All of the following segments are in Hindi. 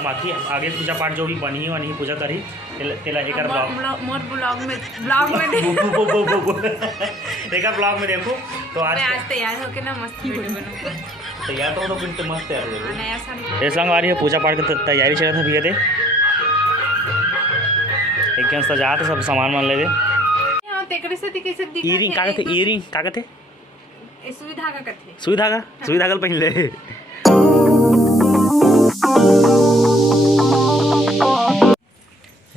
तो माथी आगे पूजा पाठ जो भी बनी वही पूजा करी तेला एक ब्लॉग में एक ब्लॉग में देखो। तो आज तैयार होके ना मस्त वीडियो बनाऊंगा। तैयार तो फिर मस्त तैयार हो नया साड़ी ये संग आ रही है पूजा पाठ की तैयारी चल रहा था भैया थे एक सजा थे सब सामान मान ले दे ईयरिंग का थे ईयरिंग का थे सुई धागा कथे सुई धागा पहन ले।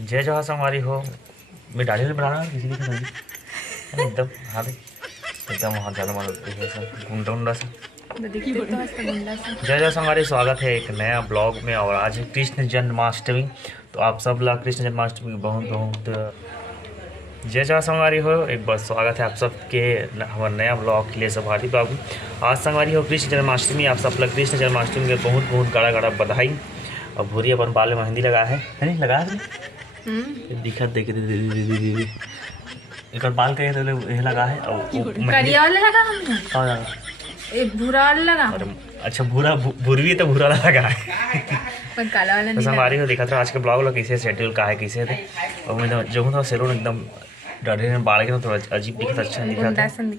जय जहाँ संगवारी हो मैं दाढ़ी में बना रहा किसी की एकदम हाँ एकदम बहुत ज़्यादा मतलब गुंडा उंडा सा। जय जय संगवारी स्वागत है एक नया ब्लॉग में। और आज है कृष्ण जन्माष्टमी तो आप सब लोग कृष्ण जन्माष्टमी की बहुत बहुत जय जय संगवारी हो। एक बार स्वागत है आप सबके हमारे नया ब्लॉग के लिए सब हार्दिक बाबू। आज संगवारी हो कृष्ण जन्माष्टमी आप सब लोग कृष्ण जन्माष्टमी के बहुत बहुत गाड़ा गाड़ा बधाई। और भूरी अपन बाल में मेहंदी लगा है नहीं लगा दिखा देखे एक बाल का ये लगा है और करिया वाला लगा हमने कहाँ लगा एक भूरा वाला लगा। अच्छा भूरा भूरवी तो भूरा लगा है पर काला वाला तो संगवारी हो देखा था आज के ब्लॉग लोग कैसे शेड्यूल का है कैसे थे। और मैं जो हूँ सैलून एकदम दाढ़ी में बाल के थोड़ा अजीब दिखा था अच्छा गुंडा सन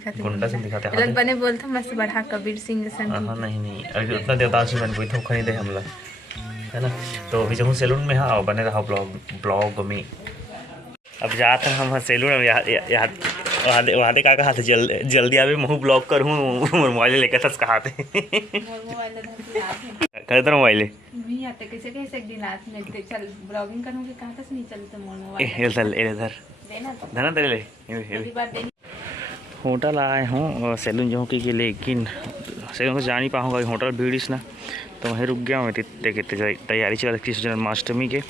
दिखा था अलग बने बोलता मस्त बढ़ा कबीर सिंह सन। हाँ नहीं अभी उतना देवदास जी बन कोई तो खरीदे हम लोग है ना। तो अभी जब सैलून में हाँ बने रहा ब्लॉग में। अब जाते हैं हम सैलून वहाँ का कहा थे जल्दी आवे महू ब्लॉग करूँ मोबाइल लेकर था कहा थे कर दो मोबाइल धना तेरे होटल आए हूँ सैलून जो कि लेकिन सैलून को जा नहीं पाऊँगा होटल भीड़ ना तो वहीं रुक गया हूँ देखे तैयारी चल रही कृष्ण जन्माष्टमी के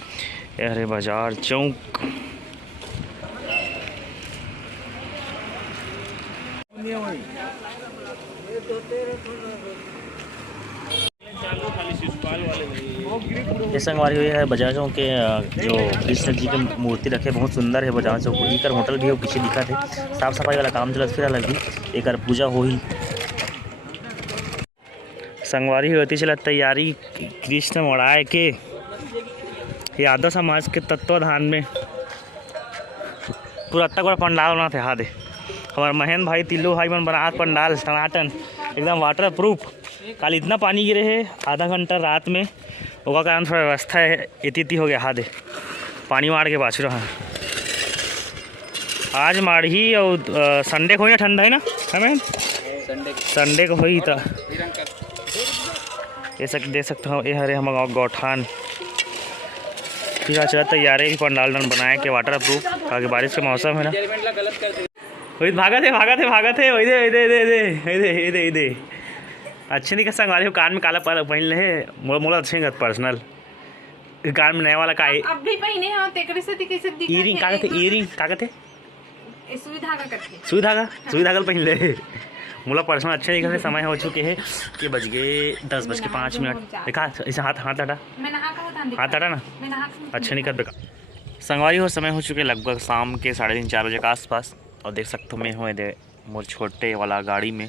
अरे बाजार चौक। ये संगवारी हुई है बाजार चौक के जो कृष्ण जी की मूर्ति रखे बहुत सुंदर है बाजार चौक इकर होटल भी हो पीछे दिखा थे साफ सफाई वाला काम चलत फिर लगी एक पूजा हो ही संगवारी होती चला तैयारी कृष्ण मड़ाए के यादव समाज के तत्वाधान में पूरा तक बड़ा पंडाल बना थे हाँ दे हमारे महेंद्र भाई तिल्लू भाई मन बना पंडाल टनाटन एकदम वाटर प्रूफ। कल इतना पानी गिरे है आधा घंटा रात में उसका कारण थोड़ा व्यवस्था है इति हो गया हाँ दे पानी मार के बाछ रहा आज माड़ी और संडे को ही ठंडा है ना हमें संडे को ही था ये सब दे सकते हो ये हरे हम गौठान फिर चला तैयारी की पंडाल बनाए के वाटर प्रूफ ताकि बारिश का मौसम है ना वही भागा थे वही दे अच्छे नहीं कर संग कान में काला पहन ले मोला अच्छे नहीं पर्सनल कान में नया वाला का अब भी पहने हैं तेकरे से कैसे दिखा ईयरिंग का थे सुई धागा पहन ले मोला पर्सनल अच्छे नहीं कर समय हो चुके हैं कि बज गए 10:05 देखा इसे हाथ हटा ना अच्छे नहीं कर बेका संगवारी हो समय हो चुके लगभग शाम के 3:30-4 बजे के आसपास। और देख सकते हो मैं हूँ मोर छोटे वाला गाड़ी में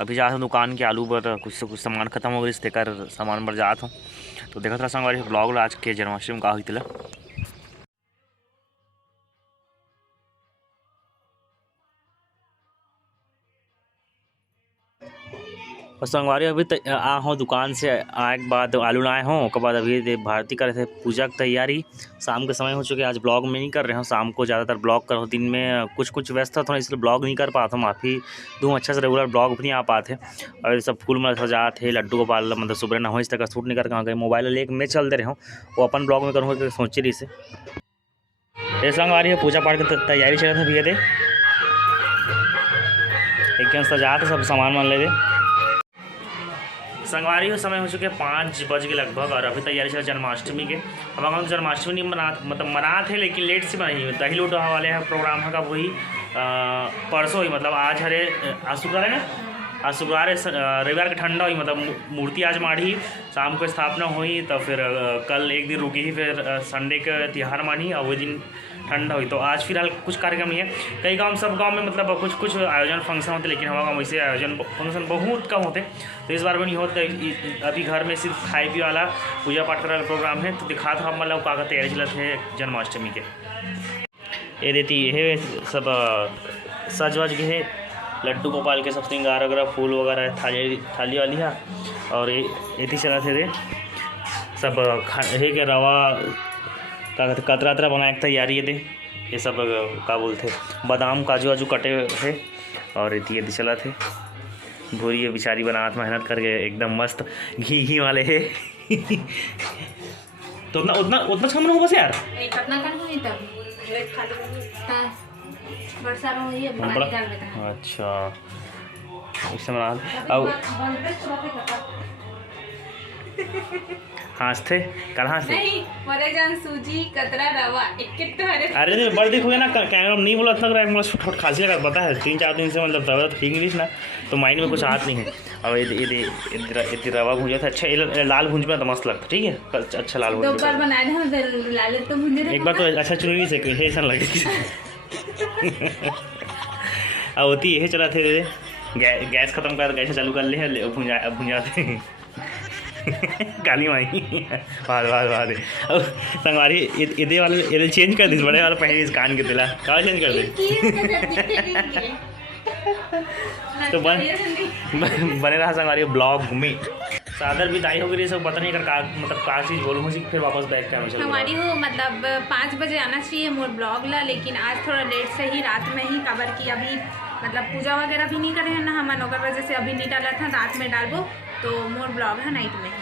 अभी जाता हूँ दुकान के आलू पर कुछ से कुछ सामान खत्म हो गई इस देकर सामान पर जाता हूँ। तो देखा था संगवारी ब्लॉग आज के जन्माष्टमी का हुई थी। और संगवारी अभी आ हो दुकान से आए के बाद आलू लाए हों उसके बाद अभी भारती कर रहे थे पूजा की तैयारी शाम के समय हो चुके आज ब्लॉग में नहीं कर रहे हो शाम को ज़्यादातर ब्लॉग कर दिन में कुछ व्यस्त था थोड़ा इसलिए ब्लॉग नहीं कर पाता हूँ माफ़ी दूँ अच्छा से रेगुलर ब्लॉग भी नहीं आ पाते। और ये सब फूल में सजा थे लड्डू गोपाल मतलब सुबह ना हो इस तरह शूट नहीं कर कहाँ गए मोबाइल लेके मैं चलते रहे हूँ वो अपन ब्लॉग में करूँगा सोची रही से ये संगवारी है पूजा पाठ की तैयारी चल रहा था भैया थे एक सजा थे सब सामान मान ले दे संगवारी हो समय हो चुके 5 बज के लगभग। और अभी तैयारी चल जन्माष्टमी के हमारे गाँव जन्माष्टमी नहीं मना थे लेकिन लेट से बनाई दही लूट वाले हैं प्रोग्राम है का वही परसों ही मतलब आज हरे आज शुक्रवार है ना आज शुक्रवार रविवार का ठंडा हुई मतलब मूर्ति आज माढ़ी शाम को स्थापना हुई तो फिर कल एक दिन रुकी ही, फिर संडे का त्यौहार मानी और वो दिन ठंडा हुई। तो आज फिलहाल कुछ कार्यक्रम नहीं है। कई गांव सब गांव में मतलब कुछ आयोजन फंक्शन होते, लेकिन हमारे गाँव वैसे आयोजन फंक्शन बहुत कम होते। तो इस बार भी नहीं होता। अभी घर में सिर्फ खाए पी वाला पूजा पाठ वाला प्रोग्राम है। तो दिखा था हम मतलब का तैयारी चलत है जन्माष्टमी के। ये देती है सब सज वज के है, लड्डू गोपाल के सब श्रृंगार वगैरह फूल वगैरह थाली वाली है। और ये चला थे सब है के रवा का कतरा बनाए की तैयारी है। ये सब का बोलते बादाम काजू वाजू कटे थे और ये चला थे भूरी बेचारी बनात मेहनत करके एकदम मस्त घी वाले है। तो उतना छमन हो बस यार अच्छा इससे हंसते कल हंसते सूजी कतरा रवा अरे नहीं बड़ देखोगे ना कैमरा नहीं बोला था मतलब खांसी लगा पता है 3-4 दिन से मतलब तबियत ठीक नहीं ना, तो माइंड में कुछ हाथ नहीं है। और ये रवा भूंजा था अच्छा, लाल भूंज में तो मस्त लगता। ठीक है अच्छा लाल भूंज एक बार तो अच्छा चुनी से ऐसा लगे। अब होती यही चला थे गैस खत्म कर गैस चालू कर ले भुंजाते काली माई वाह अब संगवारी इधे वाले चेंज कर दी बड़े वाला पहले इस कान के दिला कहाँ चेंज कर दे। तो बने रहा संगवारी ब्लॉग में सादर विदाई हो गई सब पता नहीं कर मतलब का चीज़ बोलूँ मुझे फिर वापस बैठ के हमारी हो मतलब 5 बजे आना चाहिए मोर ब्लॉग ला, लेकिन आज थोड़ा लेट से ही रात में ही कवर की। अभी मतलब पूजा वगैरह भी नहीं करे हैं ना हम नौकर वजह से अभी नहीं डाला था, रात में डालबो तो मोर ब्लॉग है नाइट में ही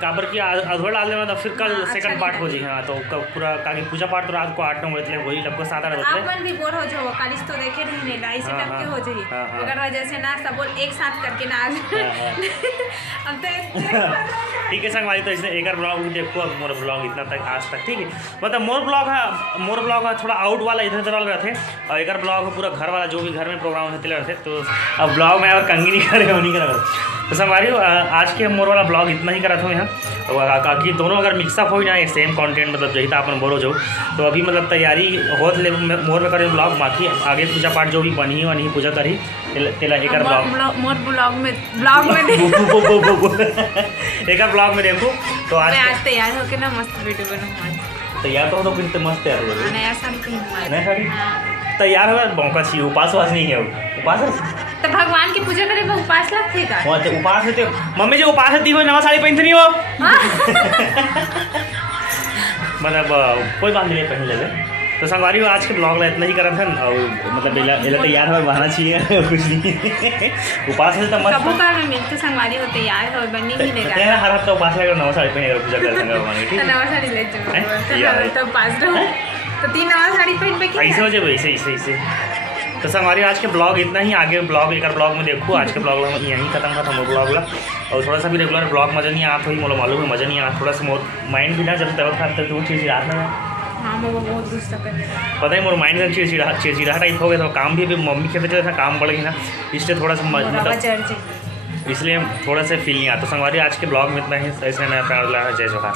काबर की अधूरा डालने में तो फिर कल सेकंड पार्ट हो जी। हाँ तो पूरा काकी पूजा पाठ तो रात को 8-9 बजे वही लगभग 7-8 बजे आप मन भी बोर हो जाओ कालिस तो देखे नहीं ने ढाई से करके हो जाए अगर वजह से ना सब बोल एक साथ करके ना आज अब तो ठीक है संगवारी। तो इसने एक ब्लॉग देखो अब मोर ब्लॉग इतना तक आज तक ठीक है मतलब मोर ब्लॉग है थोड़ा आउट वाला इधर वाला रहते और एक ब्लॉग पूरा घर वाला जो भी घर में प्रोग्राम होते रहते। तो अब ब्लॉग में और कंगी नहीं करे नहीं करा। तो संगवारी आज के मोर वाला ब्लॉग इतना ही करा था यहाँ काकि दोनों अगर मिक्सअप हो जाए सेम कंटेंट मतलब जही था अपन बोलो जो। तो अभी मतलब तैयारी हो मोर में करे ब्लॉग बाकी आगे पूजा पाठ जो भी बनी पूजा करी तेला एक ब्लॉग में एक ब्लॉग में देखो। तो आज तैयार होके ना मस्त वीडियो बनाऊंगा। तैयार तो फिर तो मस्त तैयार हो नया साड़ी तैयार हो मौका चाहिए। उपास नहीं है उपास तो भगवान की पूजा करे उपास लगते का उपास होते मम्मी जो उपास होती हो नवा साड़ी पहनती नहीं हो मतलब कोई बात नहीं पहन ले। तो संगवारी आज के ब्लॉग इतना ही करा था और मतलब तैयार हो बहाना चाहिए कुछ नहीं उपास है तो मत मिलते संगवारी हो तैयार हो बनी ही ले तेरा हर हफ्ता उपास है नवा साड़ी पहन पूजा कर संग भगवान की नवा साड़ी ले तो पास रहो तो 3 नवा साड़ी पहन पे ऐसे हो जाए ऐसे। तो संगवारी आज के ब्लॉग इतना ही। आगे ब्लॉग एक ब्लॉग में देखो आज के ब्लॉग में यहीं खत्म था मोर ब्लॉग ला। और थोड़ा सा भी रेगुलर ब्लॉग मज़ा नहीं आता ही मालूम है मज़ा नहीं आता थोड़ा सा मोर माइंड भी ना जब तबियत खराब तो वो चीज़ रात में बहुत गुस्सा पता ही मोर माइंड में चिड़चिड़ा टाइप हो गया था। काम भी मम्मी खेते चले था काम बढ़ गई ना इसलिए थोड़ा सा मतलब इसलिए थोड़ा सा फील नहीं आता। संगवारी आज के ब्लॉग में इतना ही। ऐसे मैं प्यार जय जोहार।